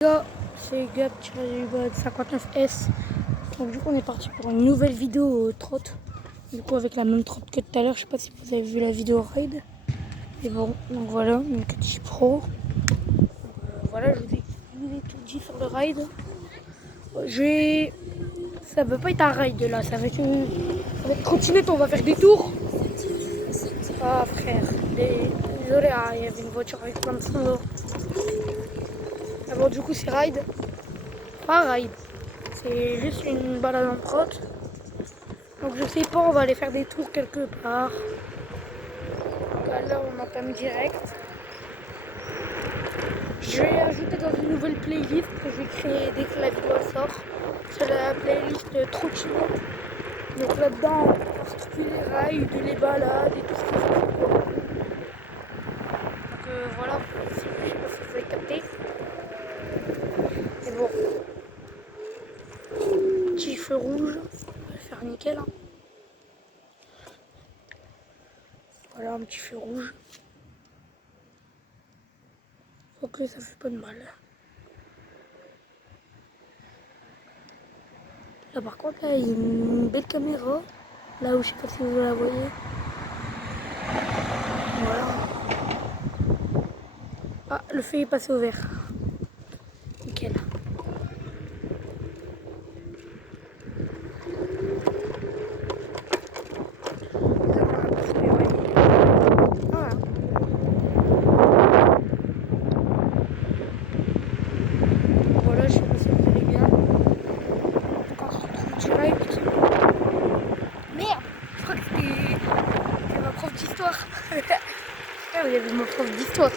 Gars, c'est Gab-59S. Donc du coup on est parti pour une nouvelle vidéo trotte. Du coup avec la même trotte que tout à l'heure. Je sais pas si vous avez vu la vidéo ride. Et bon, donc voilà, une Catchy Pro. Voilà, je vous ai tout dit sur le ride. Ça veut pas être un ride là, ça va être une trottinette, on va faire des tours. Ah frère, désolé, il y avait une voiture avec plein de son dehors. Ah bon, du coup c'est ride. Pas ride. C'est juste une balade en prot. Donc je sais pas, on va aller faire des tours quelque part. Donc là on entame direct. Je vais ajouter dans une nouvelle playlist que je vais créer dès que la vidéo sort. C'est la playlist trottinette. Donc là-dedans on va retrouver les rails, les balades et tout ce qu'il faut. Donc voilà, je sais pas si vous avez capté. Et bon. Petit feu rouge, on va faire nickel. Hein. Voilà un petit feu rouge. Ok, ça fait pas de mal. Là par contre, là, il y a une belle caméra. Là où je sais pas si vous la voyez. Voilà. Ah, le feu est passé au vert. Nickel. Voilà. Voilà, je sais pas si vous allez bien. Quand on se retrouve direct. Merde, je crois que c'était ma prof d'histoire. Ah oui, il y avait ma prof d'histoire.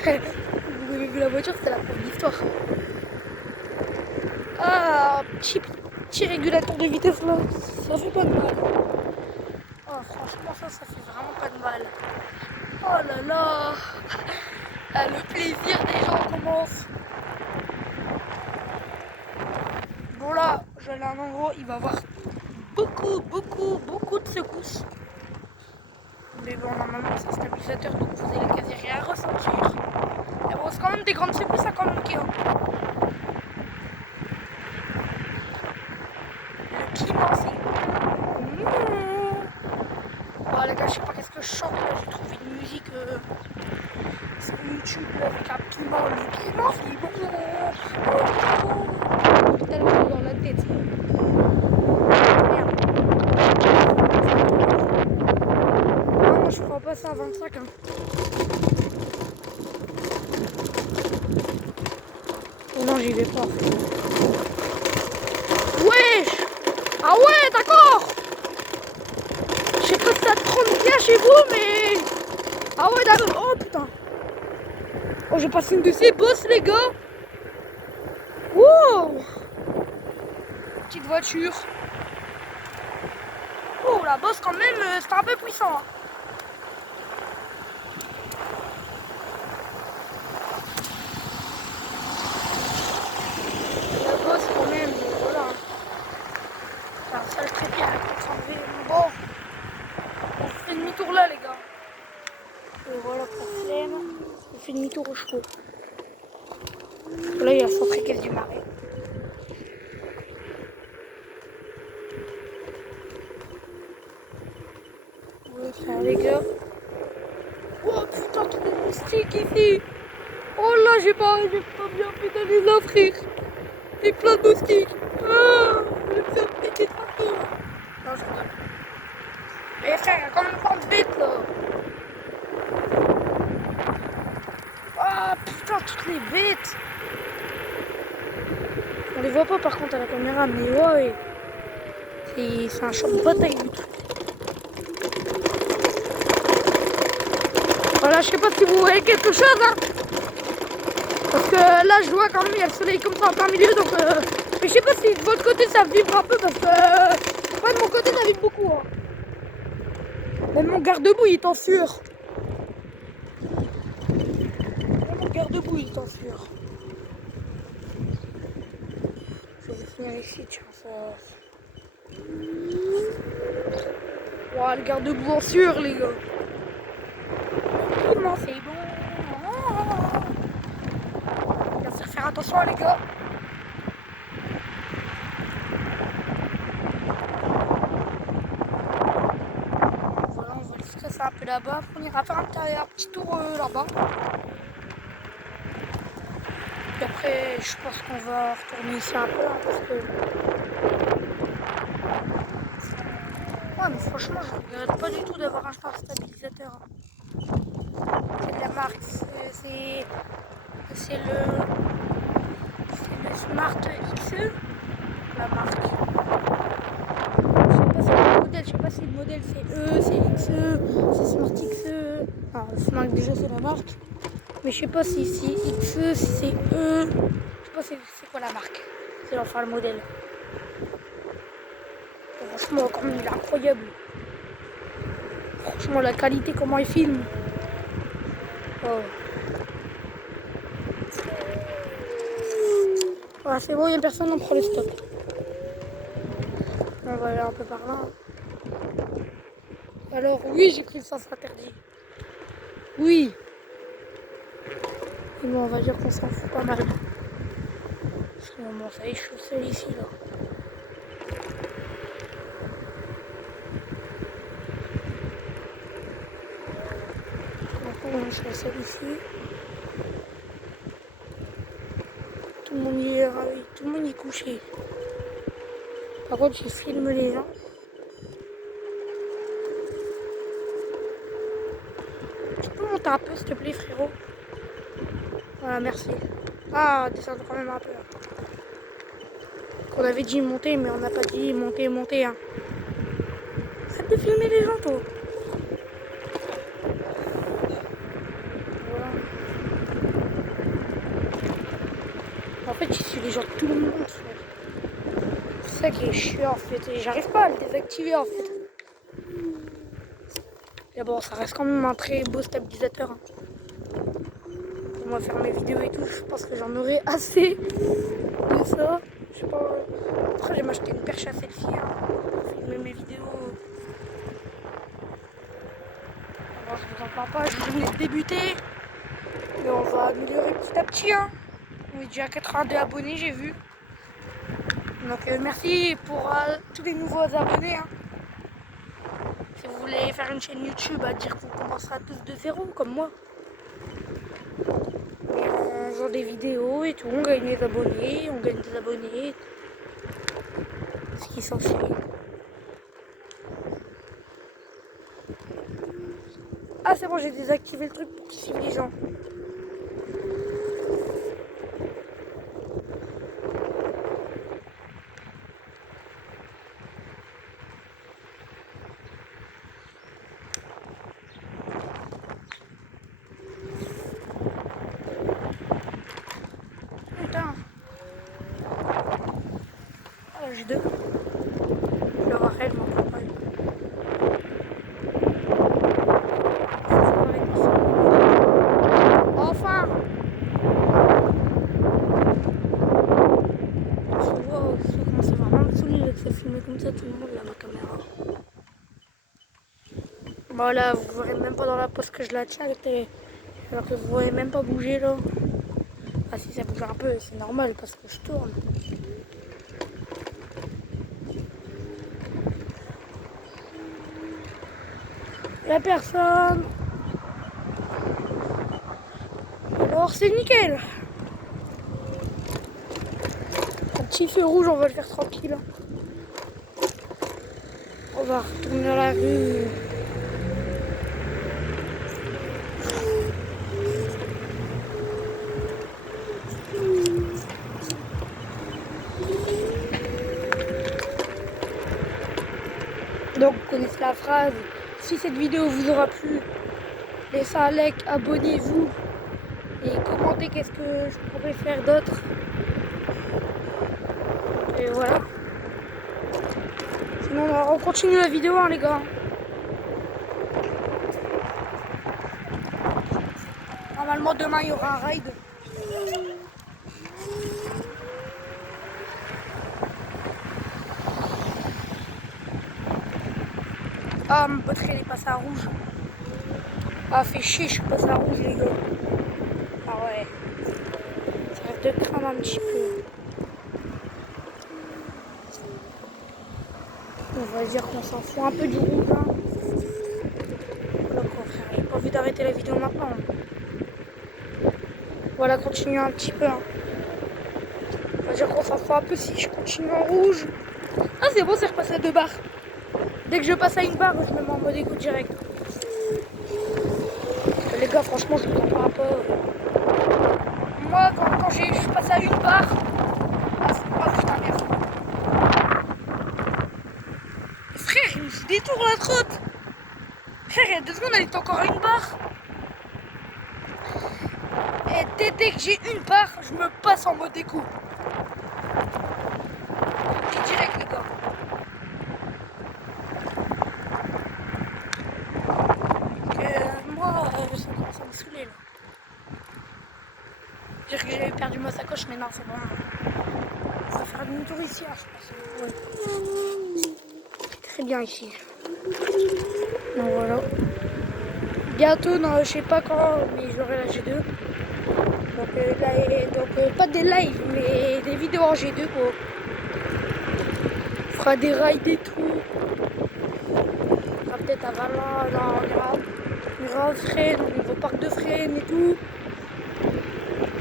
Vous avez vu la voiture, c'était la prof d'histoire. Ah, petit régulateur de vitesse là, ça fait pas de mal. Oh, franchement, ça fait vraiment pas de mal. Oh là là, ah, le plaisir des gens commence. Bon là, je vais aller à un endroit, il va y avoir beaucoup de secousses. Mais bon, normalement, c'est un stabilisateur, donc vous allez quasi rien ressentir. Mais bon, c'est quand même des grandes secousses à communiquer. Hein. Le climat, c'est... Bon, les gars, je sais pas qu'est-ce que je chante, là, j'ai trouvé une musique sur YouTube là, avec un piment. Le piment, c'est bon. Tout à l'heure, dans la tête. Merde. Non, moi, je prends pas ça à 25. Hein. Oh non, j'y vais pas. Wesh! Ah ouais, d'accord! Je sais pas si ça trompe bien chez vous, mais... Ah ouais, d'accord. Oh putain. Oh, j'ai passé une de ces bosses, les gars. Wow. Petite voiture. Oh, la bosse, quand même, c'est un peu puissant. Hein. La bosse, quand même, voilà. C'est un sale trépied pour s'enlever. Bon, on fait demi-tour là, les gars. Et voilà, pour flemme, on fait demi-tour au chevaux. Là, il y a le centre équestre du Marais. Ouais, ça, les gars. Oh putain, trop de moustiques ici. Oh là, j'ai pas bien pédalé là, frère. Il y a plein de moustiques. Ah, je vais me faire péter de partout. Non, je rigole. Mais frère, il y a quand même plein de bêtes là. Ah putain, toutes les bêtes. On les voit pas par contre à la caméra, mais ouais. C'est un champ de bataille du truc. Voilà, je sais pas si vous voyez quelque chose, hein. Parce que là, je vois quand même, il y a le soleil comme ça en plein milieu, donc... Mais je sais pas si de votre côté ça vibre un peu, parce que... Ouais, de mon côté, ça vibre beaucoup, hein. Même mon garde-boue, il est en sueur. Même mon garde-boue, il est en sueur. Je vais finir ici, tiens, ça... Ouah, le garde-boue en sueur, les gars. Comment c'est bon. Bien sûr, faire attention les gars. Voilà, on va le stresser un peu là-bas. On ira faire un petit tour là-bas. Puis après, je pense qu'on va retourner ici un peu hein, parce que... Ouais, mais franchement, je regrette pas du tout d'avoir acheté un stabilisateur. C'est de la marque, c'est le Smart XE, la marque. Je sais pas si le modèle c'est E, c'est XE, c'est Smart XE. Alors, Smart déjà c'est la marque. Mais je sais pas si c'est XE, si c'est E. Je sais pas c'est quoi la marque. C'est enfin le modèle. Franchement, comme il est incroyable. Franchement, la qualité, comment il filme. Oh. Voilà, c'est bon, il n'y a personne, on prend le stop. On va aller un peu par là. Alors, oui, j'ai pris le sens interdit. Oui. Et bon, on va dire qu'on s'en fout pas mal. Parce que bon, ça y est, je suis seul ici, là. Donc, je suis seul ici. Tout le monde y est, tout le monde y est couché. Par contre, je filme les gens. Tu peux monter un peu, s'il te plaît, frérot? Voilà, merci. Ah, descendre quand même un peu. On avait dit monter, mais on n'a pas dit monter. Hein. Arrête de filmer les gens, toi. Voilà. En fait, je suis les gens de tout le monde. C'est ça qui est chiant, en fait. Et j'arrive pas à le désactiver, en fait. Mais bon, ça reste quand même un très beau stabilisateur. Hein. Pour moi faire mes vidéos et tout, je pense que j'en aurai assez de ça. Je sais pas. Après, je vais m'acheter une perche à selfie hein, pour filmer mes vidéos. Bon, je vous en parle pas, je venais de débuter. Mais on va améliorer petit à petit. Hein. On est déjà à 82 abonnés, j'ai vu. Donc merci pour tous les nouveaux abonnés. Hein. Si vous voulez faire une chaîne YouTube, à dire qu'on commencera tous de zéro, comme moi. Et on faisant des vidéos et tout, on gagne des abonnés, ce qui s'ensuit. Ah c'est bon, j'ai désactivé le truc pour suivre les gens. Putain. Ah, j'ai deux. Je vais voir elle, mon papa. Enfin. C'est vraiment me saouler avec ça filmer comme ça tout le monde là ma caméra. Bon là vous verrez même pas dans la pose que je la tiens alors que vous voyez même pas bouger là. Ah si ça bouge un peu c'est normal parce que je tourne. La personne. Alors c'est nickel. Un petit feu rouge on va le faire tranquille. On va retourner dans la rue. Donc vous connaissez la phrase, si cette vidéo vous aura plu, laissez un like, abonnez-vous et commentez qu'est-ce que je pourrais faire d'autre. Et voilà. Sinon on continue la vidéo hein, les gars. Normalement demain il y aura un raid. Ah, mon batterie elle est passée à rouge. Ah, fait chier, je suis passé à rouge, les gars. Ah ouais. de crame un petit peu. On va dire qu'on s'en fout un peu du rouge. Hein. D'accord, frère, j'ai pas envie d'arrêter la vidéo maintenant. Voilà, continuer un petit peu. Hein. On va dire qu'on s'en fout un peu si je continue en rouge. Ah, c'est bon, c'est repassé à 2 barres. Dès que je passe à 1 barre, je me mets en mode écoute direct. Parce que les gars, franchement, je vous en parle un peu. Moi, quand je suis passé à 1 barre, ah putain, merde. Frère, il me fait des tours la trotte. Frère, il y a 2 secondes, elle était encore à 1 barre. Et dès que j'ai 1 barre, je me passe en mode écoute. C'est direct, les gars. Moi, ça commence à me saouler là. Dire que j'avais perdu ma sacoche, mais non, c'est bon. On va faire demi-tour ici, hein, je pense. Ouais. C'est très bien ici. Donc voilà. Bientôt, non, je sais pas quand, mais j'aurai la G2. Donc, pas des lives, mais des vidéos en G2 quoi. On fera des rides et tout. On va peut-être à Valin, non, on ira au Fresnes, on va au parc de Fresnes et tout.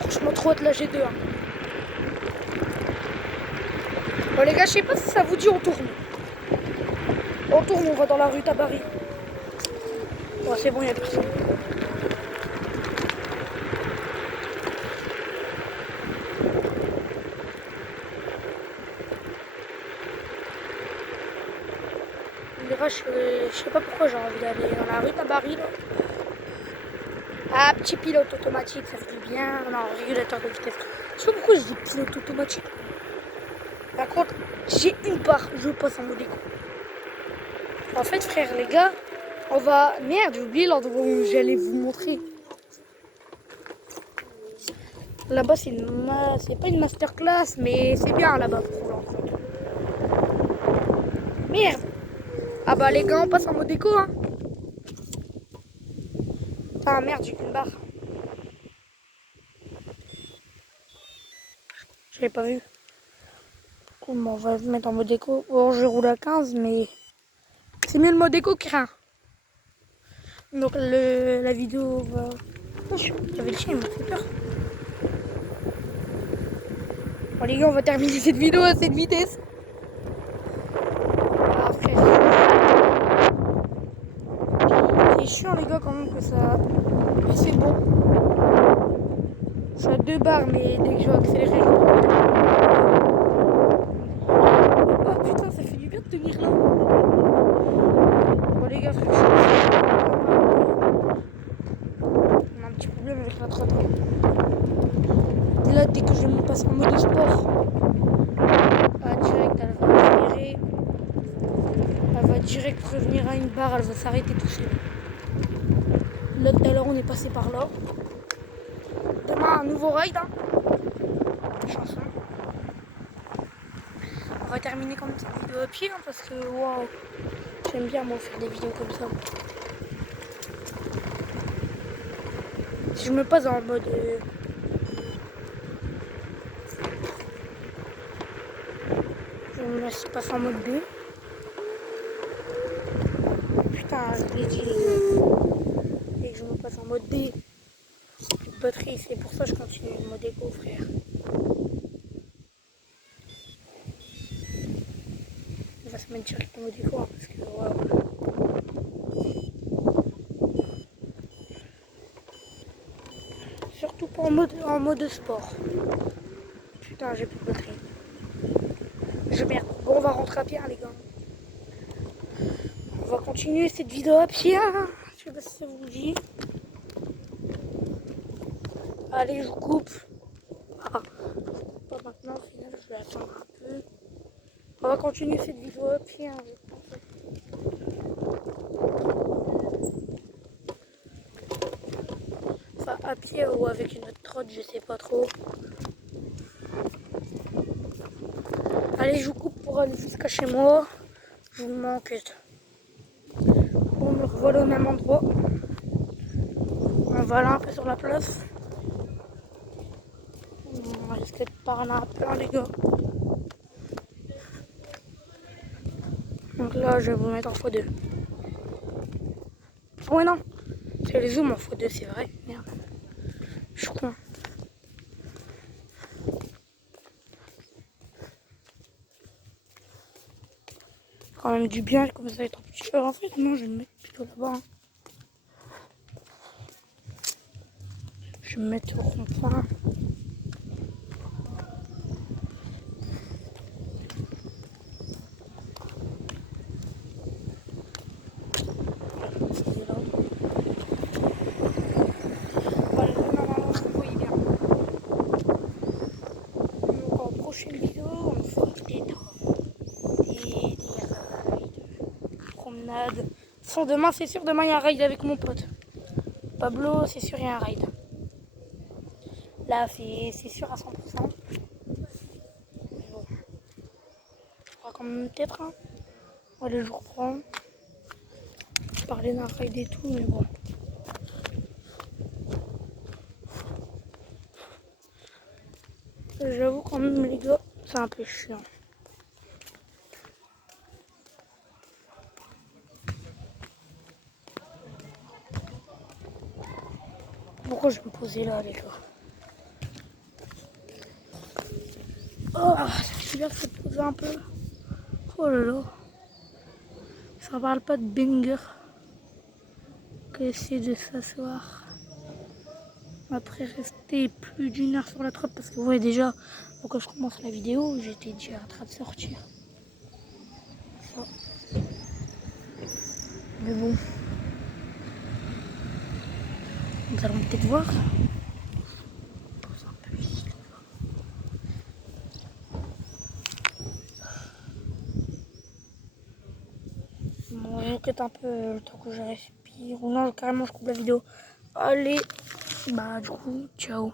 Franchement, trop hâte la G2. Hein. Bon, les gars, je sais pas si ça vous dit, on tourne. On tourne, on va dans la rue Tabary. Bon, c'est bon, il n'y a personne. Je sais pas pourquoi j'ai envie d'aller dans la rue Tabary là. Ah, petit pilote automatique, ça fait du bien. Non, régulateur de vitesse. Je sais pas pourquoi je dis pilote automatique. Par contre, j'ai 1 barre, je passe en mode éco. En fait, frère, les gars, on va. Merde, j'ai oublié l'endroit où j'allais vous montrer. Là-bas, c'est pas une masterclass, mais c'est bien là-bas pour rouler en fait. Merde! Ah bah, les gars, on passe en mode éco, hein. Ah merde, j'ai qu'une barre. J'avais pas vu. Bon, on va se mettre en mode éco. Bon, je roule à 15, mais c'est mieux le mode éco que rien. Donc la vidéo va... Il y avait le chien, il m'a fait peur. Bon les gars, on va terminer cette vidéo à cette vitesse. Ah frère. C'est chiant les gars quand même que ça... Mais c'est bon. Je suis à 2 barres, mais dès que je vais accélérer, je... Oh putain, ça fait du bien de tenir là. Bon les gars, on a un petit problème avec la trotte. Là, dès que je me passe en mode sport, direct, elle va accélérer. Elle va direct revenir à 1 barre, elle va s'arrêter tout seul. Là, tout à l'heure, on est passé par là. Demain, un nouveau ride. Hein. Chanson. On va terminer comme cette vidéo à pied, hein, parce que waouh, j'aime bien moi faire des vidéos comme ça. Si je me passe en mode... je me passe en mode B. Putain, je l'ai dit. Et que je me passe en mode D. Batterie, c'est pour ça que je continue le mode éco, frère. On va se mettre direct en mode éco, hein, parce que waouh. Surtout pas en mode sport. Putain, j'ai plus de batterie. Je merde. Bon, on va rentrer à pied, hein, les gars. On va continuer cette vidéo à pied. Hein. Je sais pas si ça vous dit. Allez, je coupe. Ah, pas maintenant, au final, je vais attendre un peu. On va continuer cette vidéo à pied. Hein, enfin, à pied ou avec une autre trotte, je sais pas trop. Allez, je vous coupe pour aller jusqu'à chez moi. Je vous manque. On me revoilà au même endroit. On va là un peu sur la place. peut-être par là un peu, hein, les gars. Donc là, je vais vous mettre en x2. Ouais, non, c'est le zoom en x2, c'est vrai. Merde, je suis con. Quand même du bien, comme ça va être un petit peu. En fait, non, je vais me mettre plutôt là-bas. Hein. Je vais me mettre au rond-point. Voilà, là, normalement, vous voyez bien. Donc, en prochaine vidéo, on fera peut-être des promenades. Sans demain, c'est sûr, demain, il y a un ride avec mon pote. Pablo, c'est sûr, il y a un ride. Là, c'est sûr à 100%. Bon. Je crois quand même peut-être. Hein. Allez, je reprends. Parler d'un ride et tout, mais bon. J'avoue quand même, les gars, c'est un peu chiant. Pourquoi je vais me poser là, les gars? Oh, c'est bien de se poser un peu. Oh là là. Ça parle pas de banger. Qu'essayer de s'asseoir. Après rester plus d'1 heure sur la trappe parce que vous voyez déjà, quand je commence la vidéo, j'étais déjà en train de sortir. Ça. Mais bon. Nous allons peut-être voir. Bon, je quitte un peu le temps que je respire. Ou non, carrément, je coupe la vidéo. Allez, bah du coup, ciao.